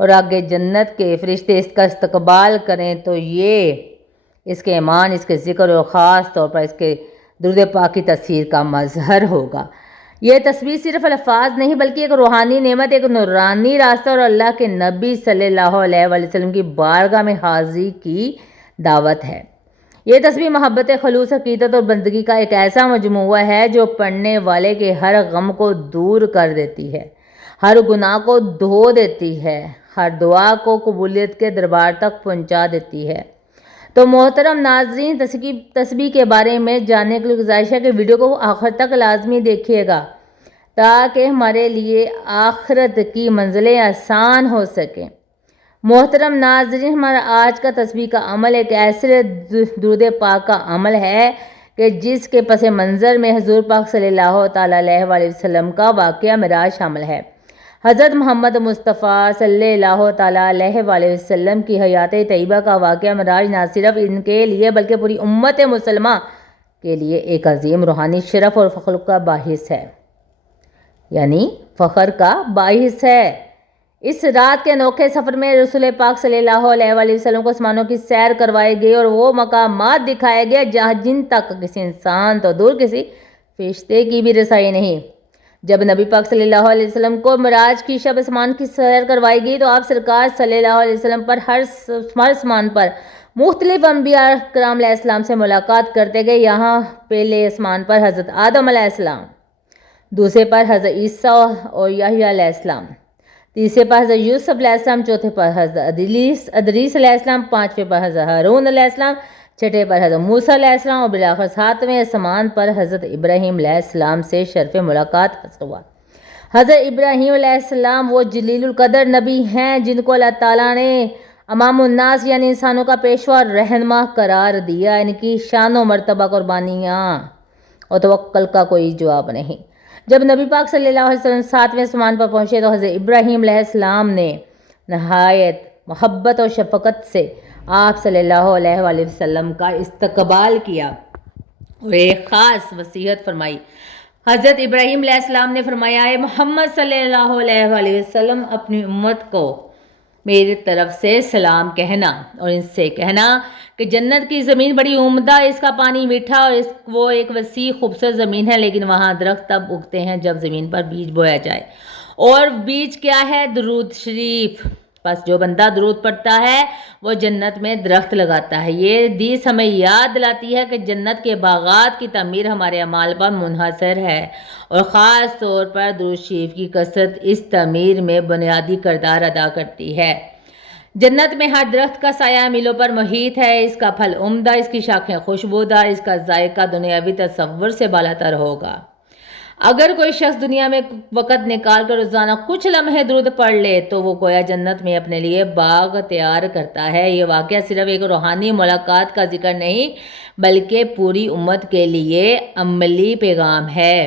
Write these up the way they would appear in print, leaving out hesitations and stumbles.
اور آگے جنت کے فرشتے اس کا استقبال کریں تو یہ اس کے ایمان، اس کے ذکر اور خاص طور پر اس کے درود پاک کی تاثیر کا مظہر ہوگا۔ یہ تصویر صرف الفاظ نہیں بلکہ ایک روحانی نعمت، ایک نورانی راستہ اور اللہ کے نبی صلی اللہ علیہ وآلہ وسلم کی بارگاہ میں حاضری کی دعوت ہے۔ یہ تصویر محبت، خلوص، عقیدت اور بندگی کا ایک ایسا مجموعہ ہے جو پڑھنے والے کے ہر غم کو دور کر دیتی ہے، ہر گناہ کو دھو دیتی ہے، ہر دعا کو قبولیت کے دربار تک پہنچا دیتی ہے۔ تو محترم ناظرین، تسبیح کے بارے میں جاننے کے لیے گزارش ہے کہ ویڈیو کو آخر تک لازمی دیکھیے گا تاکہ ہمارے لیے آخرت کی منزلیں آسان ہو سکیں۔ محترم ناظرین، ہمارا آج کا تسبیح کا عمل ایک ایسے درود پاک کا عمل ہے کہ جس کے پس منظر میں حضور پاک صلی اللہ تعالیٰ علیہ وآلہ وسلم کا واقعہ معراج شامل ہے۔ حضرت محمد مصطفیٰ صلی اللہ تعالیٰ علیہ وآلہ وسلم کی حیات طیبہ کا واقعہ معراج نہ صرف ان کے لیے بلکہ پوری امت مسلمہ کے لیے ایک عظیم روحانی شرف اور فخر کا باعث ہے، یعنی فخر کا باعث ہے۔ اس رات کے انوکھے سفر میں رسول پاک صلی اللہ علیہ وآلہ وسلم کو آسمانوں کی سیر کروائی گئی اور وہ مقامات دکھائے گئے جن تک کسی انسان تو دور کسی فرشتے کی بھی رسائی نہیں۔ جب نبی پاک صلی اللہ علیہ وسلم کو معراج کی شب آسمان کی سیر کروائی گئی تو آپ سرکار صلی اللہ علیہ وسلم پر ہر آسمان پر مختلف انبیاء کرام علیہ السلام سے ملاقات کرتے گئے۔ یہاں پہلے آسمان پر حضرت آدم علیہ السلام، دوسرے پر حضرت عیسیٰ اور یحییٰ علیہ السلام، تیسرے پر حضرت یوسف علیہ السلام، چوتھے پر حضرت ادریس علیہ السلام، پانچویں پر حضرت ہارون علیہ السلام، چھٹے پر حضرت موسیٰ علیہ السلام اور بالآخر ساتویں آسمان پر حضرت ابراہیم علیہ السلام سے شرف ملاقات حاصل ہوا۔ حضرت ابراہیم علیہ السلام وہ جلیل القدر نبی ہیں جن کو اللہ تعالیٰ نے امام الناس یعنی انسانوں کا پیشوا اور رہنما قرار دیا۔ ان کی شان و مرتبہ، قربانیاں اور توکل کا کوئی جواب نہیں۔ جب نبی پاک صلی اللہ علیہ وسلم ساتویں آسمان پر پہنچے تو حضرت ابراہیم علیہ السلام نے نہایت محبت اور شفقت سے آپ صلی اللہ علیہ وآلہ وسلم کا استقبال کیا اور ایک خاص وصیت فرمائی۔ حضرت ابراہیم علیہ السلام نے فرمایا، اے محمد صلی اللہ علیہ وآلہ وسلم، اپنی امت کو میری طرف سے سلام کہنا اور ان سے کہنا کہ جنت کی زمین بڑی عمدہ، اس کا پانی میٹھا اور وہ ایک وسیع خوبصورت زمین ہے، لیکن وہاں درخت تب اگتے ہیں جب زمین پر بیج بویا جائے، اور بیج کیا ہے؟ درود شریف۔ بس جو بندہ درود پڑھتا ہے وہ جنت میں درخت لگاتا ہے۔ یہ حدیث ہمیں یاد دلاتی ہے کہ جنت کے باغات کی تعمیر ہمارے اعمال پر منحصر ہے اور خاص طور پر درود شریف کی کثرت اس تعمیر میں بنیادی کردار ادا کرتی ہے۔ جنت میں ہر درخت کا سایہ میلوں پر محیط ہے، اس کا پھل عمدہ، اس کی شاخیں خوشبودار، اس کا ذائقہ دنیاوی تصور سے بالاتر ہوگا۔ اگر کوئی شخص دنیا میں وقت نکال کر روزانہ کچھ لمحے درود پڑھ لے تو وہ گویا جنت میں اپنے لیے باغ تیار کرتا ہے۔ یہ واقعہ صرف ایک روحانی ملاقات کا ذکر نہیں بلکہ پوری امت کے لیے عملی پیغام ہے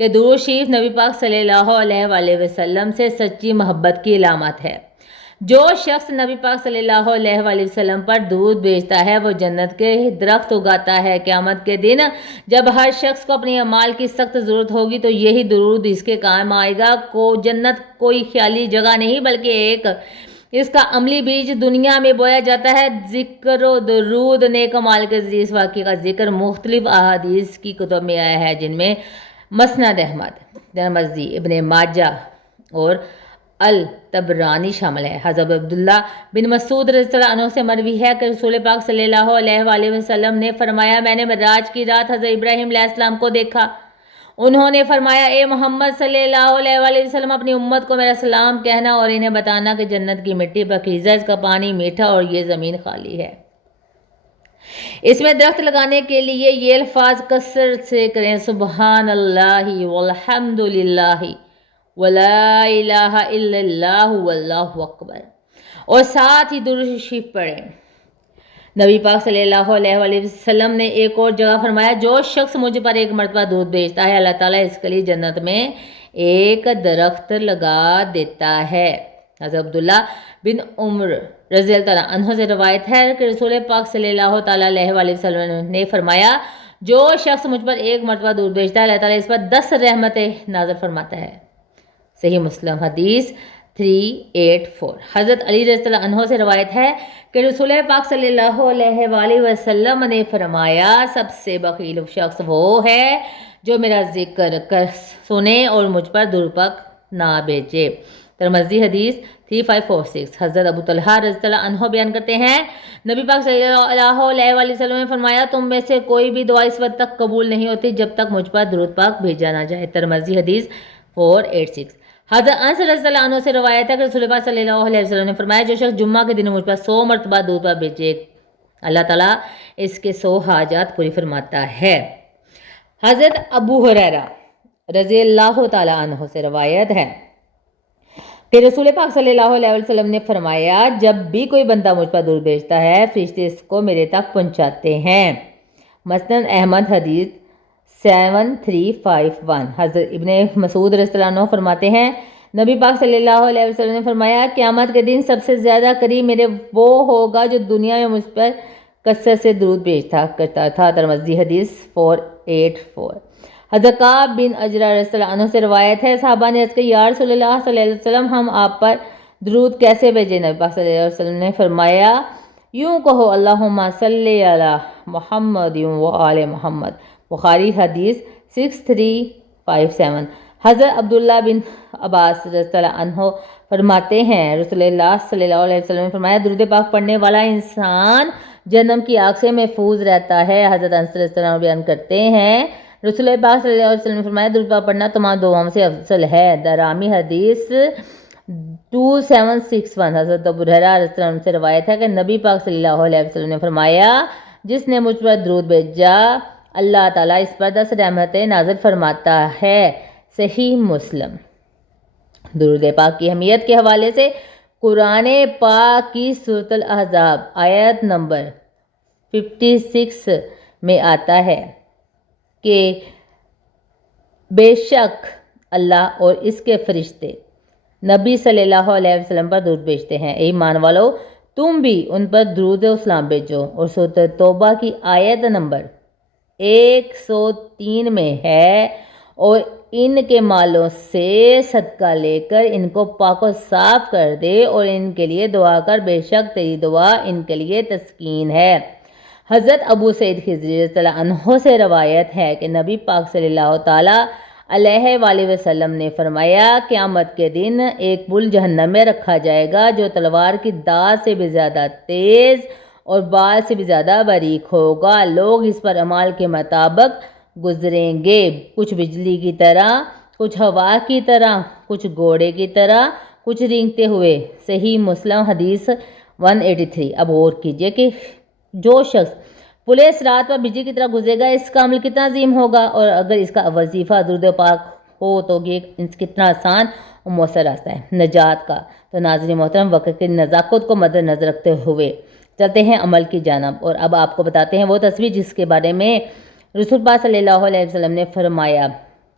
کہ درود شریف نبی پاک صلی اللہ علیہ وآلہ وسلم سے سچی محبت کی علامت ہے۔ جو شخص نبی پاک صلی اللہ علیہ وآلہ وسلم پر درود بھیجتا ہے وہ جنت کے درخت اگاتا ہے۔ قیامت کے دن جب ہر شخص کو اپنی اعمال کی سخت ضرورت ہوگی تو یہی درود اس کے کام آئے گا۔ جنت کوئی خیالی جگہ نہیں بلکہ اس کا عملی بیج دنیا میں بویا جاتا ہے۔ ذکر و درود نیک اعمال کے ذریعے اس واقعے کا ذکر مختلف احادیث کی کتب میں آیا ہے، جن میں مسند احمد، ترمذی، ابن ماجہ اور الطبرانی شامل ہے۔ حضرت عبداللہ بن مسعود رضی اللہ عنہ سے مروی ہے کہ رسول پاک صلی اللہ علیہ وآلہ وسلم نے فرمایا، میں نے معراج کی رات حضرت ابراہیم علیہ السلام کو دیکھا۔ انہوں نے فرمایا، اے محمد صلی اللہ علیہ وآلہ وسلم، اپنی امت کو میرا سلام کہنا اور انہیں بتانا کہ جنت کی مٹی پاکیزہ، اس کا پانی میٹھا اور یہ زمین خالی ہے۔ اس میں درخت لگانے کے لیے یہ الفاظ کثرت سے کریں، سبحان اللہ والحمد للہ وَلَا إِلَٰهَ إِلَّا اللَّهُ وَاللَّهُ أَكْبَرُ، اور ساتھ ہی درود شریف پڑھیں۔ نبی پاک صلی اللہ علیہ وآلہ وسلم نے ایک اور جگہ فرمایا، جو شخص مجھ پر ایک مرتبہ درود بھیجتا ہے اللہ تعالیٰ اس کے لیے جنت میں ایک درخت لگا دیتا ہے۔ حضرت عبداللہ بن عمر رضی اللہ عنہ سے روایت ہے کہ رسول پاک صلی اللہ تعالیٰ علیہ وآلہ وسلم نے فرمایا، جو شخص مجھ پر ایک مرتبہ درود بھیجتا ہے اللہ تعالیٰ اس پر 10 رحمتیں نازل فرماتا ہے۔ صحیح مسلم حدیث 384۔ حضرت علی رضی اللہ عنہ سے روایت ہے کہ رسول پاک صلی اللہ علیہ وآلہ وسلم نے فرمایا، سب سے بخیل شخص وہ ہے جو میرا ذکر کر سنے اور مجھ پر درود نہ بھیجے۔ ترمذی حدیث 3546۔ حضرت ابو طلحہ رضی اللہ عنہ بیان کرتے ہیں، نبی پاک صلی اللہ علیہ وآلہ وسلم نے فرمایا، تم میں سے کوئی بھی دعا اس وقت تک قبول نہیں ہوتی جب تک مجھ پر درود پاک بھیجا نہ جائے۔ ترمذی حدیث 486۔ حضرت انس رضی اللہ عنہ سے روایت ہے کہ رسول پاک صلی اللہ علیہ وسلم نے فرمایا، جو شخص جمعہ کے دن مجھ پر 100 مرتبہ درود پاک بھیجے، اللہ تعالیٰ اس کے 100 حاجات پوری فرماتا ہے۔ حضرت ابو ہریرہ رضی اللہ تعالیٰ عنہ سے روایت ہے کہ رسول پاک صلی اللہ علیہ وسلم نے فرمایا، جب بھی کوئی بندہ مجھ پر درود بھیجتا ہے، فرشتے اس کو میرے تک پہنچاتے ہیں۔ مسند احمد حدیث 7351۔ حضرت ابن مسعود رضی اللہ عنہ فرماتے ہیں، نبی پاک صلی اللہ علیہ وسلم نے فرمایا، قیامت کے دن سب سے زیادہ قریب میرے وہ ہوگا جو دنیا میں مجھ پر کثرت سے درود بھیجتا کرتا تھا۔ ترمذی حدیث 484۔ حضرت کعب بن عجرہ رضی اللہ عنہ سے روایت ہے، صحابہ نے عرض کی، یا رسول اللہ صلی اللہ علیہ وسلم، ہم آپ پر درود کیسے بھیجیں؟ نبی پاک صلی اللہ علیہ وسلم نے فرمایا، یوں کہو، اللہم صلی علی محمد و آل محمد۔ بخاری حدیث 6357۔ حضرت عبداللہ بن عباس رضی اللہ عنہ فرماتے ہیں، رسول اللہ صلی اللہ علیہ وسلم نے فرمایا، درود پاک پڑھنے والا انسان جہنم کی آگ سے محفوظ رہتا ہے۔ حضرت انس رضی اللہ عنہ بیان کرتے ہیں، رسول پاک صلی اللہ علیہ وسلم نے فرمایا، درود پاک پڑھنا تمام دعاؤں سے افضل ہے۔ درامی حدیث 2761۔ حضرت ابو ہریرہ رضی اللہ عنہ سے روایت ہے کہ نبی پاک صلی اللہ علیہ وسلم نے فرمایا، جس نے مجھ پر درود بھیجا، اللہ تعالیٰ اس پر 10 رحمتیں نازل فرماتا ہے۔ صحیح مسلم۔ درود پاک کی اہمیت کے حوالے سے قرآن پاک کی سورۃ الاحزاب آیت نمبر 56 میں آتا ہے کہ بے شک اللہ اور اس کے فرشتے نبی صلی اللہ علیہ وسلم پر درود بھیجتے ہیں، اے ایمان والو تم بھی ان پر درود و سلام بھیجو۔ اور سورۃ توبہ کی آیت نمبر 103 میں ہے، اور ان کے مالوں سے صدقہ لے کر ان کو پاک و صاف کر دے اور ان کے لیے دعا کر، بے شک تیری دعا ان کے لیے تسکین ہے۔ حضرت ابو سعید خدری رضی اللہ عنہ سے روایت ہے کہ نبی پاک صلی اللہ تعالیٰ علیہ وآلہ وسلم نے فرمایا، قیامت کے دن ایک پل جہنم میں رکھا جائے گا جو تلوار کی داغ سے بھی زیادہ تیز اور بال سے بھی زیادہ باریک ہوگا۔ لوگ اس پر اعمال کے مطابق گزریں گے، کچھ بجلی کی طرح، کچھ ہوا کی طرح، کچھ گھوڑے کی طرح، کچھ رینگتے ہوئے۔ صحیح مسلم حدیث 183۔ اب غور کیجئے کہ جو شخص پل صراط پر بجلی کی طرح گزرے گا، اس کا عمل کتنا عظیم ہوگا، اور اگر اس کا وظیفہ درود پاک ہو تو یہ کتنا آسان اور مؤثر راستہ ہے نجات کا۔ تو ناظرین محترم، وقت کی نزاکت کو مد نظر رکھتے ہوئے چلتے ہیں عمل کی جانب، اور اب آپ کو بتاتے ہیں وہ تصویر جس کے بارے میں رسول پاک صلی اللہ علیہ وسلم نے فرمایا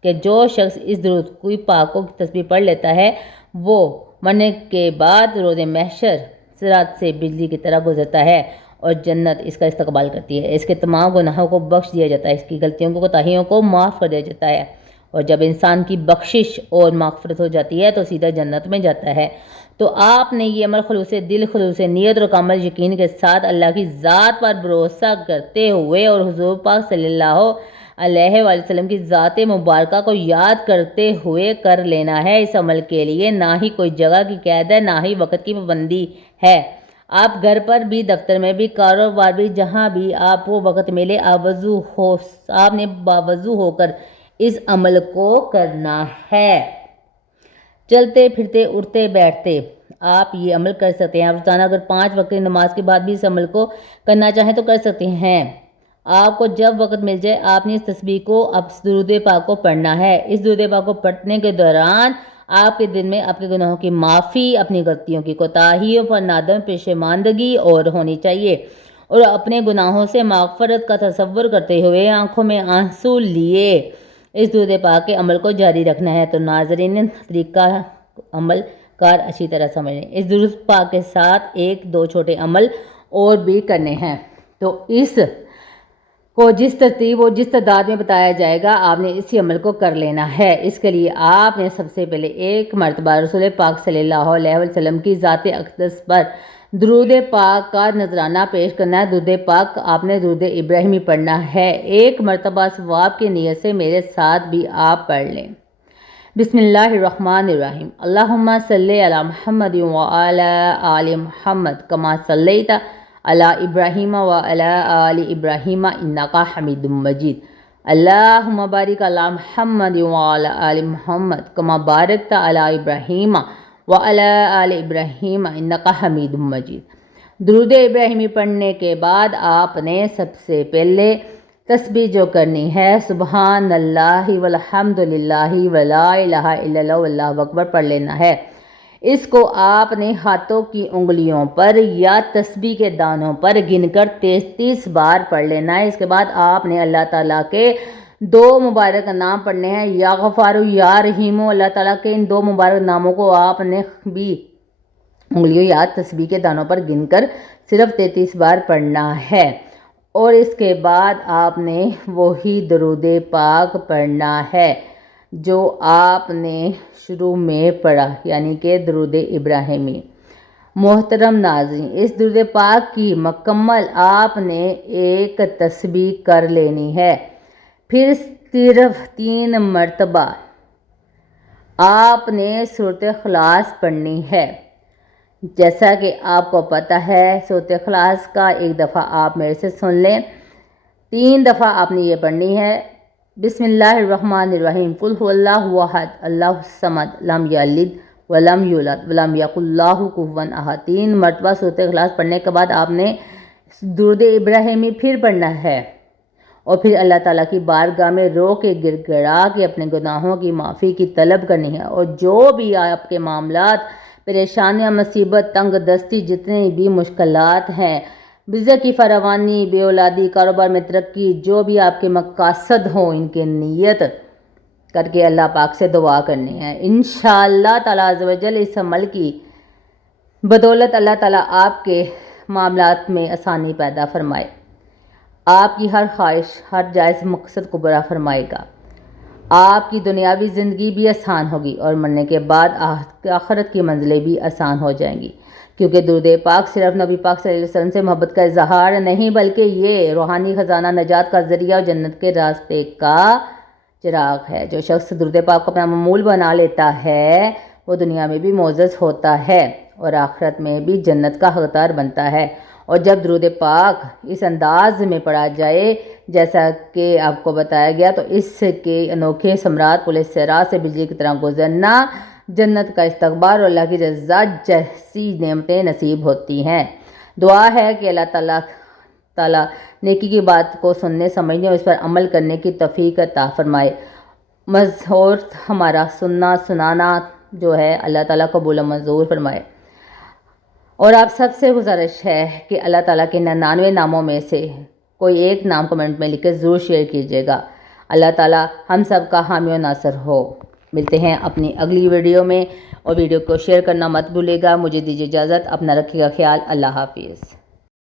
کہ جو شخص اس درود کوئی پاکوں کی تصویر پڑھ لیتا ہے، وہ مرنے کے بعد روز محشر صراط سے بجلی کی طرح گزرتا ہے اور جنت اس کا استقبال کرتی ہے۔ اس کے تمام گناہوں کو بخش دیا جاتا ہے، اس کی غلطیوں کو کوتاہیوں کو معاف کر دیا جاتا ہے، اور جب انسان کی بخشش اور مغفرت ہو جاتی ہے تو سیدھا جنت میں جاتا ہے۔ تو آپ نے یہ عمل خلوص دل، خلوص نیت اور کامل یقین کے ساتھ اللہ کی ذات پر بھروسہ کرتے ہوئے اور حضور پاک صلی اللہ علیہ وآلہ وسلم کی ذات مبارکہ کو یاد کرتے ہوئے کر لینا ہے۔ اس عمل کے لیے نہ ہی کوئی جگہ کی قید ہے، نہ ہی وقت کی پابندی ہے۔ آپ گھر پر بھی، دفتر میں بھی، کاروبار بھی، جہاں بھی آپ کو وقت ملے، آپ نے باوضو ہو کر اس عمل کو کرنا ہے۔ چلتے پھرتے، اٹھتے بیٹھتے آپ یہ عمل کر سکتے ہیں۔ آپ روزانہ اگر 5 وقت کی نماز کے بعد بھی اس عمل کو کرنا چاہیں تو کر سکتے ہیں۔ آپ کو جب وقت مل جائے آپ نے اس تسبیح کو، اب درود پاک کو پڑھنا ہے۔ اس درود پاک کو پڑھنے کے دوران آپ کے دل میں آپ کے گناہوں کی معافی، اپنی غلطیوں کی کوتاہیوں پر نادم پشیماندگی اور ہونی چاہیے، اور اپنے گناہوں سے مغفرت کا تصور کرتے ہوئے آنکھوں میں آنسو لیے اس درود پاک کے عمل کو جاری رکھنا ہے۔ تو ناظرین، طریقہ عمل کار اچھی طرح سمجھ لیں۔ اس درود پاک کے ساتھ 1-2 چھوٹے عمل اور بھی کرنے ہیں۔ تو اس کو جس ترتیب اور جس تعداد میں بتایا جائے گا آپ نے اسی عمل کو کر لینا ہے۔ اس کے لیے آپ نے سب سے پہلے ایک مرتبہ رسول پاک صلی اللہ علیہ وسلم کی ذات اقدس پر درود پاک کا نذرانہ پیش کرنا ہے۔ درود پاک آپ نے درود ابراہیمی پڑھنا ہے۔ ایک مرتبہ ثواب کی نیت سے میرے ساتھ بھی آپ پڑھ لیں۔ بسم اللہ الرحمن الرحیم۔ اللہم صلی علی محمد وعلی آل محمد کما صلیت علی ابراہیم وعلی آل ابراہیم انکا حمید مجید۔ اللہم بارک علی محمد وعلی آل محمد کما بارکت علی ابراہیم وعلی آل ابراہیم انکا حمید مجید۔ درود ابراہیمی پڑھنے کے بعد آپ نے سب سے پہلے تسبیح جو کرنی ہے سبحان اللہ والحمد للہ ولا الہ الا اللہ واللہ اکبر پڑھ لینا ہے۔ اس کو آپ نے ہاتھوں کی انگلیوں پر یا تسبیح کے دانوں پر گن کر 33 بار پڑھ لینا ہے۔ اس کے بعد آپ نے اللہ تعالیٰ کے 2 مبارک نام پڑھنے ہیں، یا غفار یا رحیم۔ اللہ تعالیٰ کے ان 2 مبارک ناموں کو آپ نے بھی انگلیوں یا تسبیح کے دانوں پر گن کر صرف 33 بار پڑھنا ہے، اور اس کے بعد آپ نے وہی درود پاک پڑھنا ہے جو آپ نے شروع میں پڑھا، یعنی کہ درود ابراہیمی۔ محترم ناظرین، اس درود پاک کی مکمل آپ نے ایک تسبیح کر لینی ہے، پھر صرف 3 مرتبہ آپ نے سورۃ اخلاص پڑھنی ہے۔ جیسا کہ آپ کو پتہ ہے سورۃ اخلاص کا ایک دفعہ آپ میرے سے سن لیں، 3 دفعہ آپ نے یہ پڑھنی ہے۔ بسم اللہ الرحمن الرحیم، قل هو اللہ احد اللہ الصمد لم یلد ولم یولد ولم یکن لہ کفوا احد۔ 3 مرتبہ سورۃ اخلاص پڑھنے کے بعد آپ نے درود ابراہیمی پھر پڑھنا ہے، اور پھر اللہ تعالیٰ کی بارگاہ میں رو کے گر گڑا کے اپنے گناہوں کی معافی کی طلب کرنی ہے، اور جو بھی آپ کے معاملات، پریشانیاں، مصیبت، تنگ دستی، جتنے بھی مشکلات ہیں، رزق کی فراوانی، بے اولادی، کاروبار میں ترقی، جو بھی آپ کے مقاصد ہوں، ان کے نیت کر کے اللہ پاک سے دعا کرنی ہے۔ انشاءاللہ تعالیٰ عز و جل اس عمل کی بدولت اللہ تعالیٰ آپ کے معاملات میں آسانی پیدا فرمائے، آپ کی ہر خواہش، ہر جائز مقصد کو پورا فرمائے گا، آپ کی دنیاوی زندگی بھی آسان ہوگی، اور مرنے کے بعد آخرت کی منزلیں بھی آسان ہو جائیں گی، کیونکہ درود پاک صرف نبی پاک صلی اللہ علیہ وسلم سے محبت کا اظہار نہیں، بلکہ یہ روحانی خزانہ، نجات کا ذریعہ اور جنت کے راستے کا چراغ ہے۔ جو شخص درود پاک کو اپنا معمول بنا لیتا ہے وہ دنیا میں بھی معزز ہوتا ہے اور آخرت میں بھی جنت کا حقدار بنتا ہے۔ اور جب درود پاک اس انداز میں پڑھا جائے جیسا کہ آپ کو بتایا گیا، تو اس کے انوکھے ثمرات پولیس صراط سے بجلی کی طرح گزرنا، جنت کا استقبال اور اللہ کی رضا جیسی نعمتیں نصیب ہوتی ہیں۔ دعا ہے کہ اللہ تعالیٰ نیکی کی بات کو سننے، سمجھنے اور اس پر عمل کرنے کی توفیق عطا فرمائے۔ اور ہمارا سننا سنانا جو ہے اللہ تعالیٰ قبول و منظور فرمائے۔ اور آپ سب سے گزارش ہے کہ اللہ تعالیٰ کے 99 ناموں میں سے کوئی ایک نام کمنٹ میں لکھ کے ضرور شیئر کیجیے گا۔ اللہ تعالیٰ ہم سب کا حامی و ناصر ہو۔ ملتے ہیں اپنی اگلی ویڈیو میں، اور ویڈیو کو شیئر کرنا مت بھولے گا۔ مجھے دیجیے اجازت، اپنا رکھیے گا خیال، اللہ حافظ۔